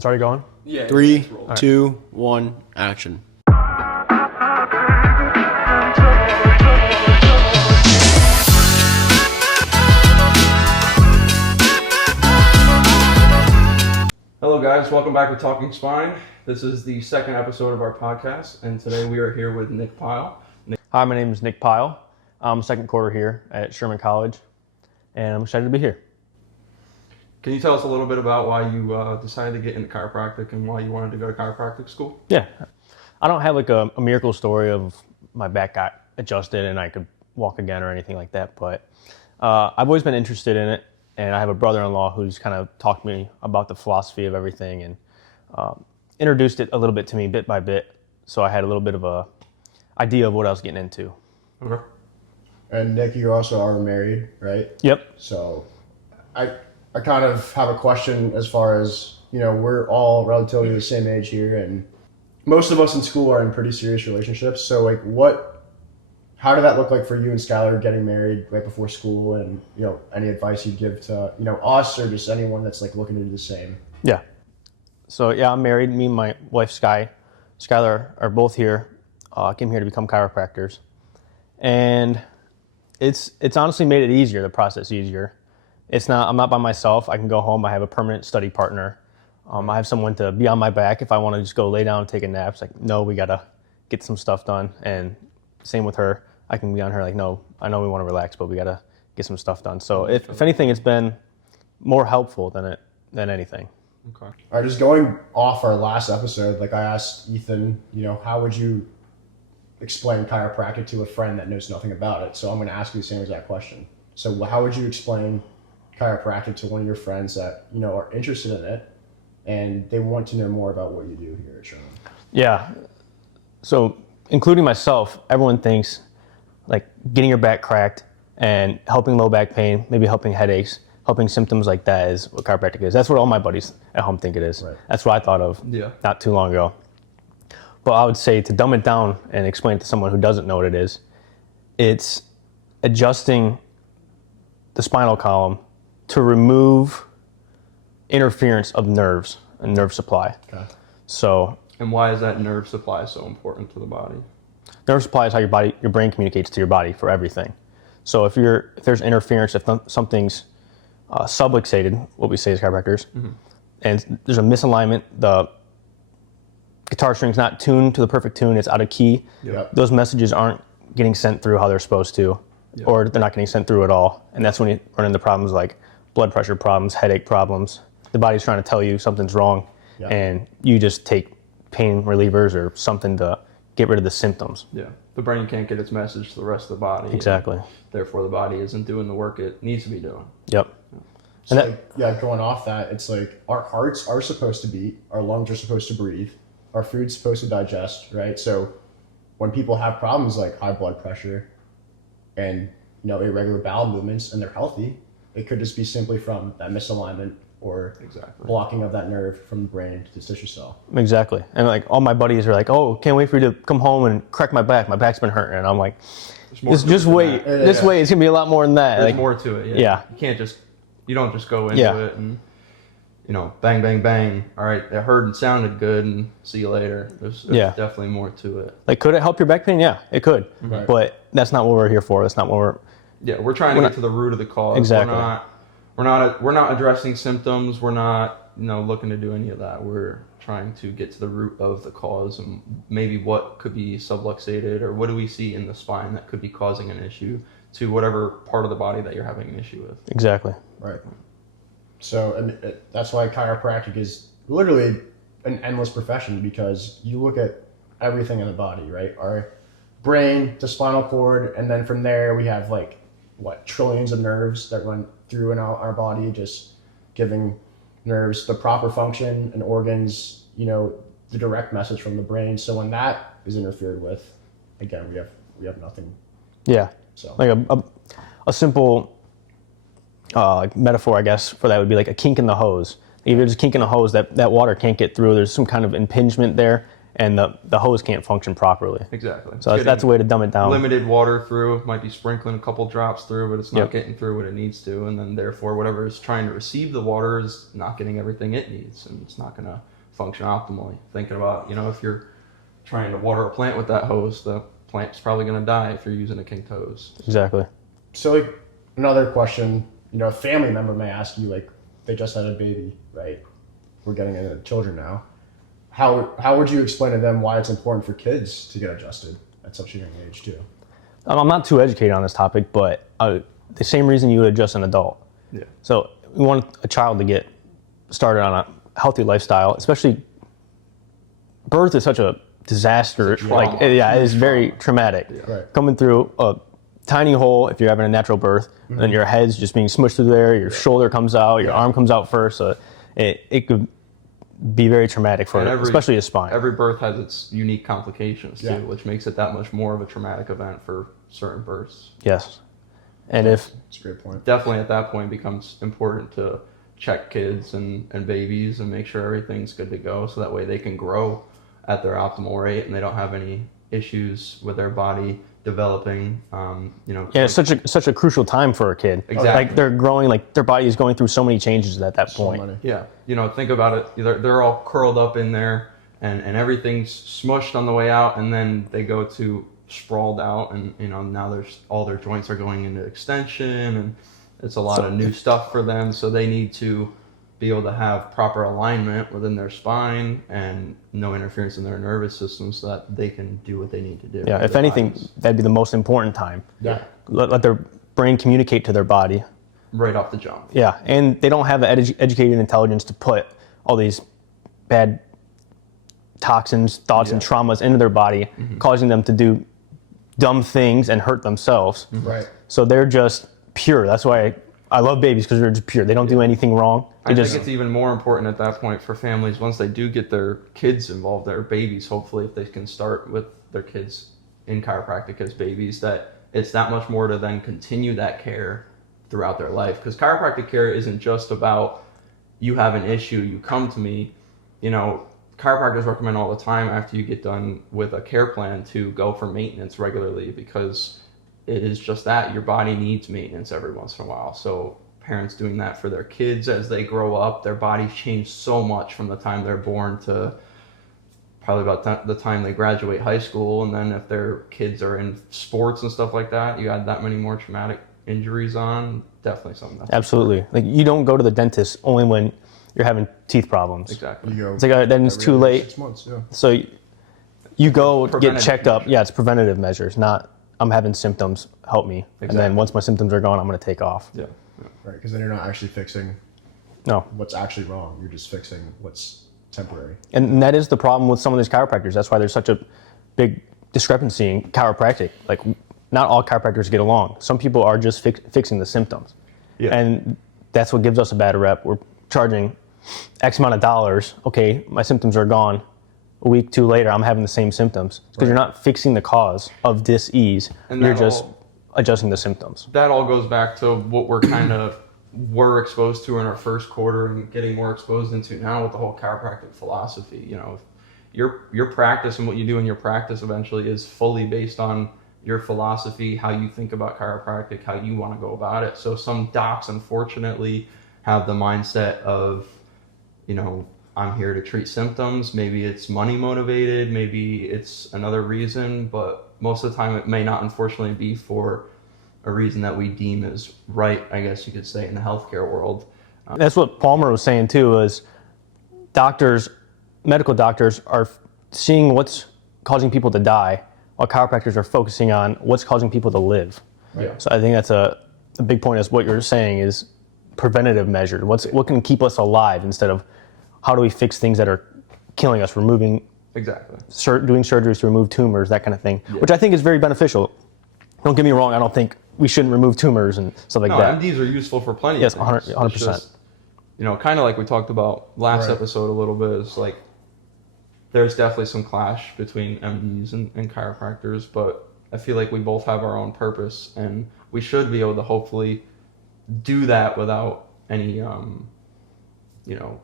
It's already going? Yeah. 3, 2, 1, action. Hello guys, welcome back to Talking Spine. This is the second episode of our podcast, and today we are here with Nick Pyle. Hi, my name is Nick Pyle. I'm second quarter here at Sherman College, and I'm excited to be here. Can you tell us a little bit about why you decided to get into chiropractic and why you wanted to go to chiropractic school? Yeah. I don't have like a miracle story of my back got adjusted and I could walk again or anything like that, but I've always been interested in it, and I have a brother-in-law who's kind of talked to me about the philosophy of everything and introduced it a little bit to me bit by bit, so I had a little bit of a idea of what I was getting into. Okay. And Nick, you also are married, right? Yep. So I kind of have a question as far as, we're all relatively the same age here, and most of us in school are in pretty serious relationships. So how did that look like for you and Skylar getting married right before school, and, any advice you'd give to, us or just anyone that's like looking to do the same? Yeah. So yeah, I'm married. Me and my wife Skylar are both here. Came here to become chiropractors, and it's honestly made it easier. The process easier. I'm not by myself. I can go home. I have a permanent study partner. I have someone to be on my back if I want to just go lay down and take a nap. It's like, no, we gotta get some stuff done. And same with her. I can be on her like, no, I know we want to relax, but we gotta get some stuff done. So if anything, it's been more helpful than anything. Okay. All right, just going off our last episode, I asked Ethan, how would you explain chiropractic to a friend that knows nothing about it? So I'm going to ask you the same exact question. So how would you explain chiropractic to one of your friends that, are interested in it and they want to know more about what you do here at Sherman? Yeah. So including myself, everyone thinks like getting your back cracked and helping low back pain, maybe helping headaches, helping symptoms like that is what chiropractic is. That's what all my buddies at home think it is. Right. That's what I thought of not too long ago. But I would say, to dumb it down and explain it to someone who doesn't know what it is, it's adjusting the spinal column to remove interference of nerves and nerve supply. Okay. So, And why is that nerve supply so important to the body? nerve supply is how your brain communicates to your body for everything. So if there's interference, if something's subluxated, what we say as chiropractors, and there's a misalignment, the guitar string's not tuned to the perfect tune, it's out of key, those messages aren't getting sent through how they're supposed to, or they're not getting sent through at all. And that's when you run into problems like blood pressure problems, headache problems. The body's trying to tell you something's wrong, and you just take pain relievers or something to get rid of the symptoms. Yeah. The brain can't get its message to the rest of the body. Exactly. Therefore, the body isn't doing the work it needs to be doing. Yep. So going off that, it's like our hearts are supposed to beat, our lungs are supposed to breathe, our food's supposed to digest, right? So when people have problems like high blood pressure and irregular bowel movements and they're healthy, it could just be simply from that misalignment or blocking of that nerve from the brain to the tissue cell. Exactly. And like all my buddies are like, oh, can't wait for you to come home and crack my back. My back's been hurting. And I'm like, just wait. This way, it's gonna be a lot more than that. There's more to it. Yeah. You don't just go into it and bang, bang, bang. All right, it heard and sounded good, and see you later. There's definitely more to it. Like, could it help your back pain? Yeah, it could. Right. But that's not what we're here for. That's not what we're trying to get to the root of the cause. Exactly. We're not addressing symptoms. We're not looking to do any of that. We're trying to get to the root of the cause and maybe what could be subluxated, or what do we see in the spine that could be causing an issue to whatever part of the body that you're having an issue with. Exactly. Right. So that's why chiropractic is literally an endless profession, because you look at everything in the body, right? Our brain to spinal cord, and then from there we have trillions of nerves that run through in our body, just giving nerves the proper function and organs, the direct message from the brain. So when that is interfered with, again, we have nothing. Yeah. So like a simple metaphor, I guess, for that would be like a kink in the hose. If there's a kink in the hose that water can't get through, there's some kind of impingement there, and the hose can't function properly. Exactly. So that's a way to dumb it down. Limited water through, might be sprinkling a couple drops through, but it's not Yep. getting through what it needs to, and then therefore whatever is trying to receive the water is not getting everything it needs, and it's not going to function optimally. Thinking about, if you're trying to water a plant with that hose, the plant's probably going to die if you're using a kinked hose. Exactly. So like another question, a family member may ask you, like, they just had a baby, right? We're getting into children now. How would you explain to them why it's important for kids to get adjusted at such a young age too? I'm not too educated on this topic, but the same reason you would adjust an adult. Yeah. So we want a child to get started on a healthy lifestyle, especially birth is such a disaster. It's a trauma. It is very traumatic. Yeah. Right. Coming through a tiny hole if you're having a natural birth, and then your head's just being smushed through there, your shoulder comes out, your arm comes out first. So it could be very traumatic for especially a spine. Every birth has its unique complications too, Yeah. which makes it that much more of a traumatic event for certain births. Yes. And if That's a great point. Definitely at that point becomes important to check kids and babies and make sure everything's good to go, so that way they can grow at their optimal rate and they don't have any issues with their body developing. it's such a crucial time for a kid. Exactly. Like they're growing, like their body is going through so many changes at that So point. many. Yeah, think about it. They're all curled up in there, and everything's smushed on the way out, and then they go to sprawled out, and now there's all their joints are going into extension, and it's a lot of new stuff for them. So they need to be able to have proper alignment within their spine and no interference in their nervous system, so that they can do what they need to do. Yeah, with if their anything, bodies. that'd be the most important time. Yeah. Let their brain communicate to their body. Right off the jump. Yeah, and they don't have the educated intelligence to put all these bad toxins, thoughts, and traumas into their body, causing them to do dumb things and hurt themselves. Right. So they're just pure. That's why I love babies, because they're just pure. They don't do anything wrong. They I just think it's even more important at that point for families, once they do get their kids involved, their babies, hopefully, if they can start with their kids in chiropractic as babies, that it's that much more to then continue that care throughout their life. Because chiropractic care isn't just about, you have an issue, you come to me. Chiropractors recommend all the time after you get done with a care plan to go for maintenance regularly, because it is just that your body needs maintenance every once in a while. So parents doing that for their kids as they grow up, their bodies change so much from the time they're born to probably about the time they graduate high school. And then if their kids are in sports and stuff like that, you add that many more traumatic injuries on, definitely something that's absolutely, like, you don't go to the dentist only when you're having teeth problems. exactly. You go It's like, then it's every too other late. 6 months, yeah. So you go get Preventative checked up. measures. Yeah, it's preventative measures, not I'm having symptoms, help me. And then Exactly. once my symptoms are gone, I'm going to take off. Yeah. Right, because then you're not actually fixing No. what's actually wrong. You're just fixing what's temporary. And that is the problem with some of these chiropractors. That's why there's such a big discrepancy in chiropractic. Like, not all chiropractors get along. Some people are just fixing the symptoms. Yeah. And that's what gives us a bad rep. We're charging X amount of dollars. Okay, my symptoms are gone. A week, two later, I'm having the same symptoms. Because you're not fixing the cause of dis-ease. And You're that just all- adjusting the symptoms. That all goes back to what we're kind of were exposed to in our first quarter and getting more exposed into now with the whole chiropractic philosophy. Your practice and what you do in your practice eventually is fully based on your philosophy, how you think about chiropractic, how you want to go about it. So some docs, unfortunately, have the mindset of, I'm here to treat symptoms. Maybe it's money motivated, maybe it's another reason, but most of the time it may not, unfortunately, be for a reason that we deem as right, I guess you could say, in the healthcare world. That's what Palmer was saying too, is medical doctors are seeing what's causing people to die, while chiropractors are focusing on what's causing people to live. Yeah. So I think that's a big point, is what you're saying is preventative measures. What can keep us alive, instead of how do we fix things that are killing us, removing, Exactly. doing surgeries to remove tumors, that kind of thing, which I think is very beneficial. Don't get me wrong, I don't think we shouldn't remove tumors and stuff like No, that. MDs are useful for plenty Yes, of things. 100%. It's just, kind of like we talked about last Right. episode a little bit, is like there's definitely some clash between MDs and chiropractors, but I feel like we both have our own purpose, and we should be able to hopefully do that without any,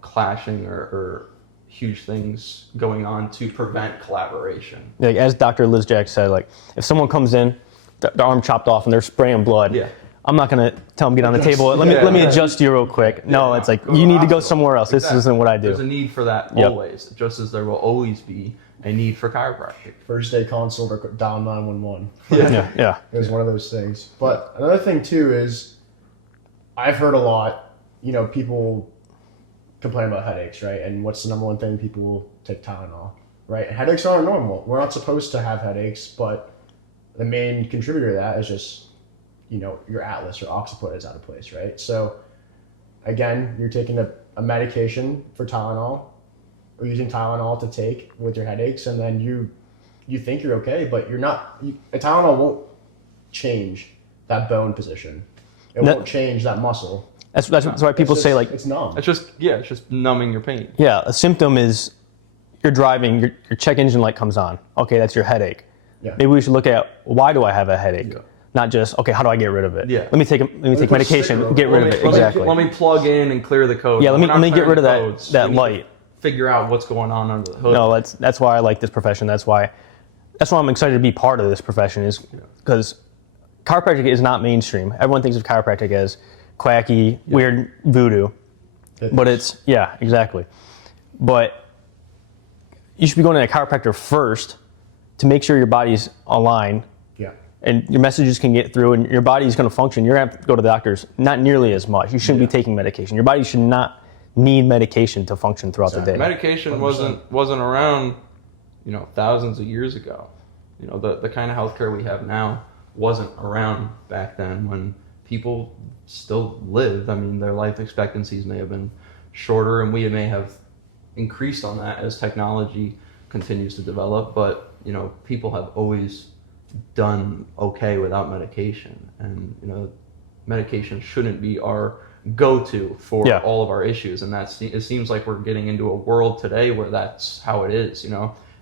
clashing or huge things going on to prevent collaboration. Like, as Dr. Liz Jack said, like, if someone comes in, the arm chopped off and they're spraying blood, Yeah. I'm not going to tell them get on the table. Let me adjust you real quick. No, it's like, you need to go somewhere else. This isn't what I do. There's a need for that Yep. always, just as there will always be a need for chiropractic. First day consult or down 911. Yeah. It was one of those things. But another thing too is I've heard a lot, people complain about headaches, right? And what's the number one thing? People take Tylenol, right? And headaches are normal. We're not supposed to have headaches, but the main contributor to that is just, your atlas or occiput is out of place, right? So again, you're taking a medication for Tylenol or using Tylenol to take with your headaches, and then you think you're okay, but you're not. A Tylenol won't change that bone position. It won't change that muscle. That's why people say, like, it's numb. It's just numbing your pain. yeah, a symptom is you're driving, your check engine light comes on. Okay, that's your headache. Yeah. Maybe we should look at, why do I have a headache? Yeah. Not just, okay, how do I get rid of it? Yeah. Let me take put medication, sticker get over rid it. of it. Exactly. Let me plug in and clear the code. Yeah, let We're not me get clearing rid of the codes. that We need to light. Figure out what's going on under the hood. No, that's why I like this profession. That's why I'm excited to be part of this profession, is because chiropractic is not mainstream. Everyone thinks of chiropractic as quacky, weird voodoo. But it's, yeah, exactly. But you should be going to a chiropractor first to make sure your body's aligned Yeah. and your messages can get through and your body's going to function. You're going to have to go to the doctors not nearly as much. You shouldn't be taking medication. Your body should not need medication to function throughout the day. Medication 100%. wasn't around, thousands of years ago. The kind of healthcare we have now wasn't around back then when people still lived. I mean, their life expectancies may have been shorter, and we may have increased on that as technology continues to develop. But people have always done okay without medication, and medication shouldn't be our go-to for all of our issues. And it seems like we're getting into a world today where that's how it is.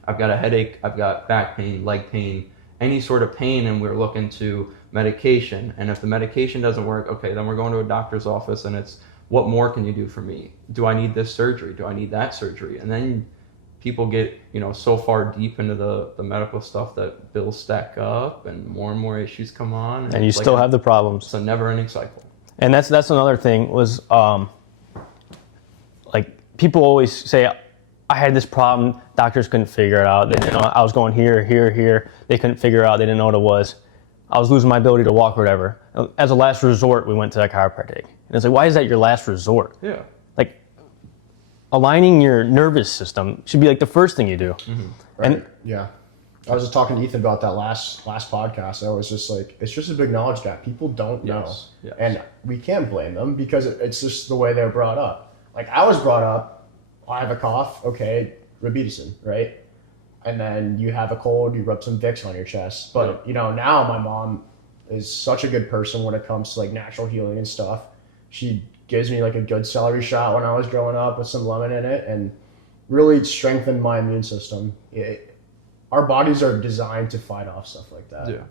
I've got a headache, I've got back pain, leg pain, any sort of pain, and we're looking to medication. And if the medication doesn't work, okay, then we're going to a doctor's office, and it's, what more can you do for me? Do I need this surgery? Do I need that surgery? And then people get so far deep into the medical stuff that bills stack up and more issues come on, and you still have the problems. It's a never-ending cycle. And that's another thing was, like, people always say, I had this problem, doctors couldn't figure it out. I was going here, they couldn't figure it out, they didn't know what it was. I was losing my ability to walk or whatever. As a last resort, we went to a chiropractic. And it's like, why is that your last resort? Yeah. Like, aligning your nervous system should be like the first thing you do. Mm-hmm. Right. And Yeah. I was just talking to Ethan about that last podcast. I was just like, it's just a big knowledge gap. People don't know. Yes. And we can't blame them because it's just the way they're brought up. Like, I was brought up, I have a cough, okay, Robitussin, right? And then you have a cold, you rub some Vicks on your chest. But, now my mom is such a good person when it comes to, like, natural healing and stuff. She gives me, like, a good celery shot when I was growing up with some lemon in it and really strengthened my immune system. Our bodies are designed to fight off stuff like that. Yeah.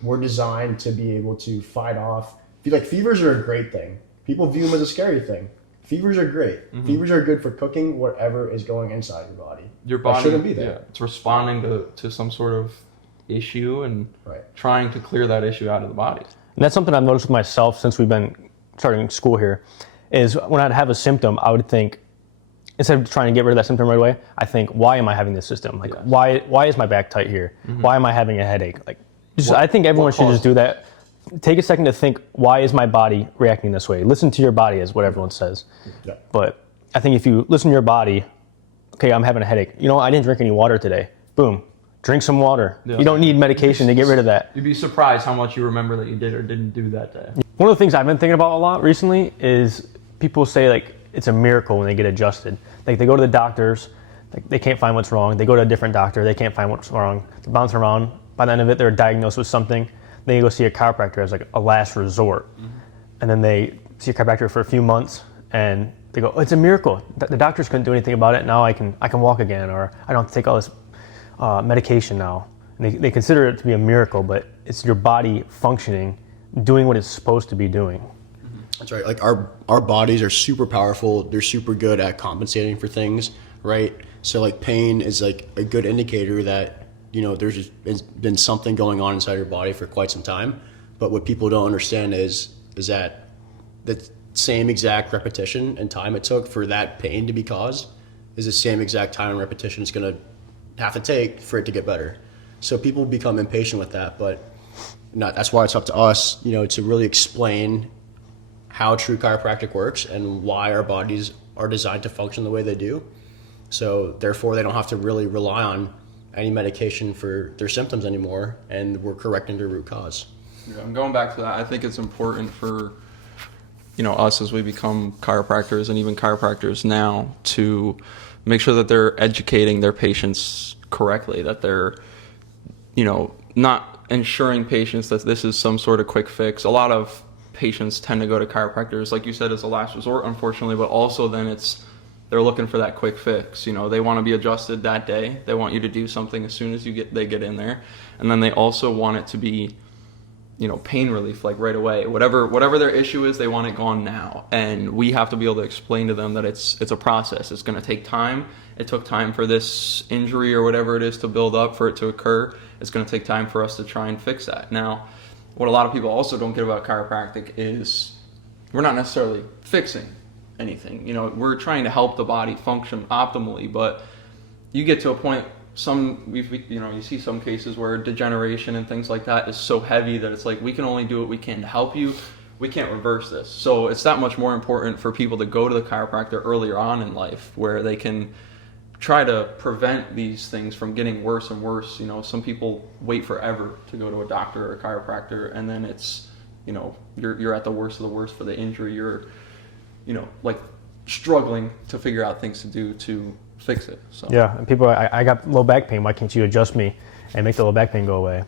We're designed to be able to fight off. Like, fevers are a great thing. People view them as a scary thing. Fevers are great. Mm-hmm. Fevers are good for cooking whatever is going inside your body. Your body that shouldn't be there. Yeah, it's responding to some sort of issue and trying to clear that issue out of the body. And that's something I've noticed with myself since we've been starting school here, is when I'd have a symptom, I would think, instead of trying to get rid of that symptom right away, I think, why am I having this symptom? Like, why is my back tight here? Mm-hmm. Why am I having a headache? Like, I think everyone should just do that. Take a second to think, why is my body reacting this way? Listen to your body is what everyone says. Yeah. But I think if you listen to your body, okay, I'm having a headache. I didn't drink any water today. Boom. Drink some water. Yeah. You don't need medication to get rid of that. You'd be surprised how much you remember that you did or didn't do that day. One of the things I've been thinking about a lot recently is people say, like, it's a miracle when they get adjusted. Like, they go to the doctors, like, they can't find what's wrong. They go to a different doctor, they can't find what's wrong. They bounce around. By the end of it, they're diagnosed with something. Then you go see a chiropractor as, like, a last resort. Mm-hmm. And then they see a chiropractor for a few months and they go, oh, it's a miracle. The doctors couldn't do anything about it. Now I can walk again, or I don't have to take all this medication now. And they consider it to be a miracle, but it's your body functioning, doing what it's supposed to be doing. That's right. Like, our bodies are super powerful. They're super good at compensating for things, right? So like pain is like a good indicator that, you know, there's been something going on inside your body for quite some time. But what people don't understand is that the same exact repetition and time it took for that pain to be caused is the same exact time and repetition it's going to have to take for it to get better. So people become impatient with that, but that's why it's up to us, you know, to really explain how true chiropractic works and why our bodies are designed to function the way they do. So therefore they don't have to really rely on any medication for their symptoms anymore, and we're correcting their root cause. Yeah, I'm going back to that. I think it's important for, you know, us as we become chiropractors and even chiropractors now to make sure that they're educating their patients correctly, that they're, you know, not ensuring patients that this is some sort of quick fix. A lot of patients tend to go to chiropractors, like you said, as a last resort, unfortunately, but also then they're looking for that quick fix. You know, they want to be adjusted that day. They want you to do something as soon as they get in there. And then they also want it to be, you know, pain relief, like right away. Whatever their issue is, they want it gone now. And we have to be able to explain to them that it's a process. It's going to take time. It took time for this injury or whatever it is to build up, for it to occur. It's going to take time for us to try and fix that. Now, what a lot of people also don't get about chiropractic is we're not necessarily fixing anything. You know, we're trying to help the body function optimally, but you get to a point, you see some cases where degeneration and things like that is so heavy that it's like, we can only do what we can to help you. We can't reverse this. So it's that much more important for people to go to the chiropractor earlier on in life, where they can try to prevent these things from getting worse and worse. You know, some people wait forever to go to a doctor or a chiropractor, and then it's, you know, you're at the worst of the worst for the injury. You're, you know, like struggling to figure out things to do to fix it. So yeah, and people, I got low back pain. Why can't you adjust me and make the low back pain go away?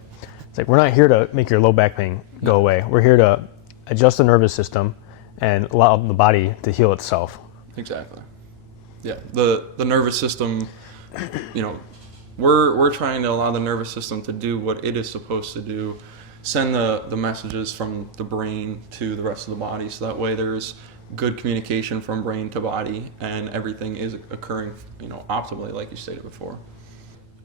It's like, we're not here to make your low back pain go away. We're here to adjust the nervous system and allow the body to heal itself. Exactly. Yeah, the nervous system, you know, we're trying to allow the nervous system to do what it is supposed to do, send the messages from the brain to the rest of the body, so that way there's good communication from brain to body and everything is occurring, you know, optimally, like you stated before.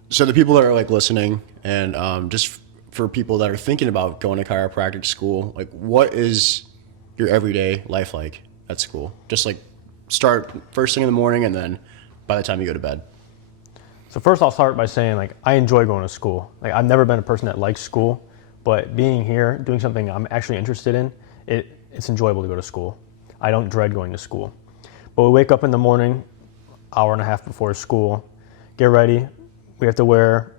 So the people that are like listening, and just for people that are thinking about going to chiropractic school, like, what is your everyday life like at school? Just like start first thing in the morning and then by the time you go to bed. So first I'll start by saying, like, I enjoy going to school. Like, I've never been a person that likes school, but being here, doing something I'm actually interested in, it's enjoyable to go to school. I don't dread going to school. But we wake up in the morning, hour and a half before school, get ready. We have to wear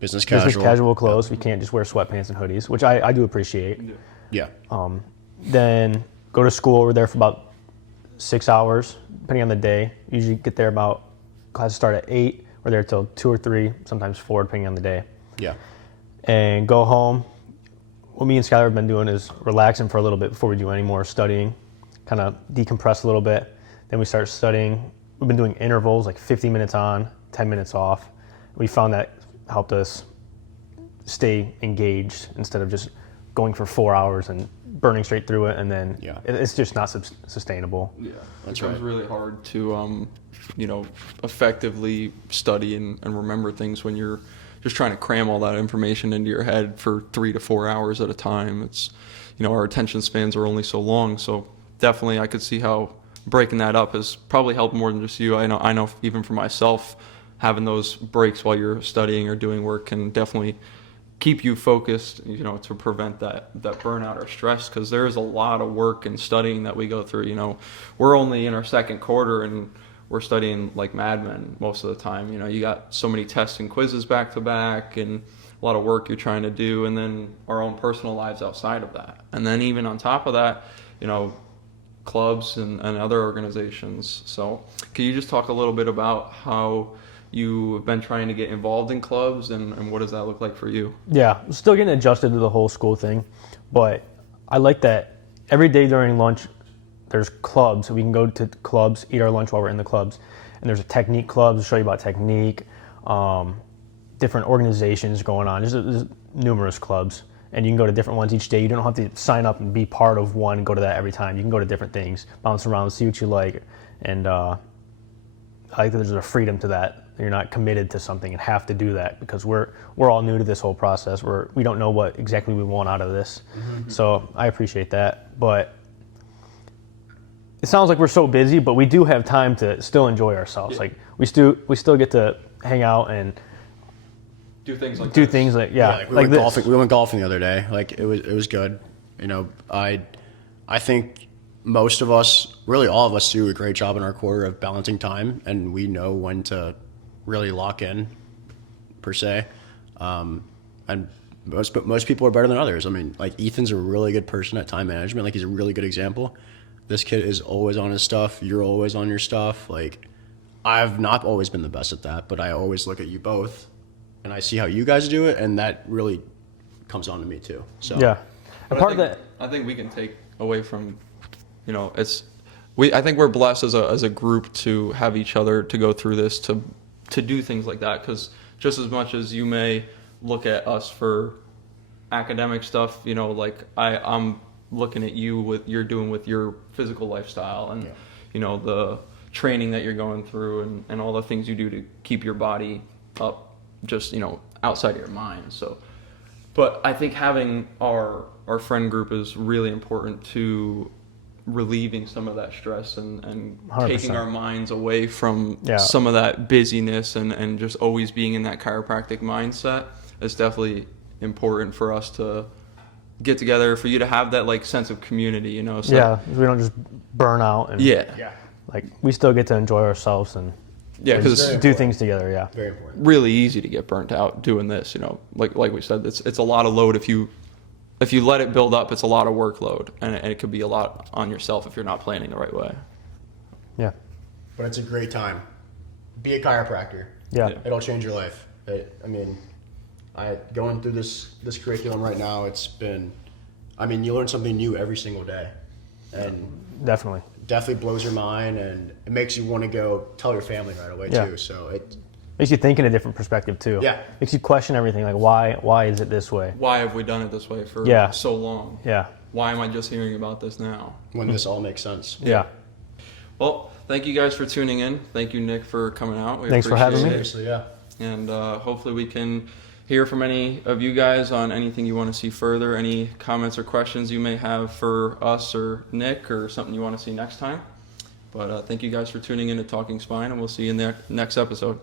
Business casual clothes. We can't just wear sweatpants and hoodies, which I do appreciate. Yeah. Then go to school. We're there for about 6 hours, depending on the day. Usually get there about, classes start at 8. We're there till 2 or 3, sometimes 4, depending on the day. Yeah. And go home. What me and Skylar have been doing is relaxing for a little bit before we do any more studying, kind of decompress a little bit. Then we start studying. We've been doing intervals, like 50 minutes on, 10 minutes off. We found that helped us stay engaged instead of just going for 4 hours and burning straight through it, and then it's just not sustainable. Yeah, that's it becomes really hard to, you know, effectively study and remember things when you're just trying to cram all that information into your head for 3 to 4 hours at a time. It's, you know, our attention spans are only so long, so definitely I could see how breaking that up has probably helped more than just you. I know even for myself, having those breaks while you're studying or doing work can definitely keep you focused, you know, to prevent that burnout or stress, because there is a lot of work and studying that we go through. You know, we're only in our second quarter and we're studying like madmen most of the time. You know, you got so many tests and quizzes back to back and a lot of work you're trying to do, and then our own personal lives outside of that. And then even on top of that, you know, clubs and other organizations. So can you just talk a little bit about how you've been trying to get involved in clubs and what does that look like for you? Yeah, I'm still getting adjusted to the whole school thing, but I like that every day during lunch there's clubs. We can go to clubs, eat our lunch while we're in the clubs, and there's a technique club to show you about technique, different organizations going on. There's numerous clubs, and you can go to different ones each day. You don't have to sign up and be part of one and go to that every time. You can go to different things, bounce around, see what you like, and I like that there's a freedom to that. You're not committed to something and have to do that, because we're all new to this whole process. We don't know what exactly we want out of this. So I appreciate that. But it sounds like we're so busy, but we do have time to still enjoy ourselves. Yeah. Like we still get to hang out and Do things like Like we went this. golfing. We went golfing the other day. Like it was good. You know, I think most of us, really all of us, do a great job in our quarter of balancing time, and we know when to really lock in, per se. And most people are better than others. I mean, like Ethan's a really good person at time management. Like he's a really good example. This kid is always on his stuff. You're always on your stuff. Like I've not always been the best at that, but I always look at you both, and I see how you guys do it, and that really comes on to me too. So Yeah. But And part of that, I think we can take away from, you know, I think we're blessed as a group to have each other to go through this, to do things like that, because just as much as you may look at us for academic stuff, you know, like I'm looking at you with you're doing with your physical lifestyle and you know the training that you're going through and all the things you do to keep your body up, just, you know, outside of your mind. So but I think having our friend group is really important to relieving some of that stress and 100%. taking our minds away from Yeah. some of that busyness and just always being in that chiropractic mindset. It's definitely important for us to get together, for you to have that like sense of community, you know. So yeah, we don't just burn out and yeah, like we still get to enjoy ourselves and because it's very do important. things together. Yeah. very important. really easy to get burnt out doing this, you know. Like we said, it's a lot of load. If you let it build up, it's a lot of workload, and it could be a lot on yourself if you're not planning the right way. Yeah. But it's a great time. Be a chiropractor. Yeah. Yeah. It'll change your life. Going through this curriculum right now, it's been, you learn something new every single day, and Definitely. definitely blows your mind, and it makes you want to go tell your family right away Yeah. too. So it, Makes you think in a different perspective too. Yeah. Makes you question everything. Like why is it this way? Why have we done it this way for Yeah. so long? Yeah. Why am I just hearing about this now? when this all makes sense. Yeah. Well, thank you guys for tuning in. Thank you, Nick, for coming out. We Thanks for having appreciate me. it. Seriously, yeah. And hopefully we can hear from any of you guys on anything you want to see further, any comments or questions you may have for us or Nick, or something you want to see next time. But thank you guys for tuning in to Talking Spine, and we'll see you in the next episode.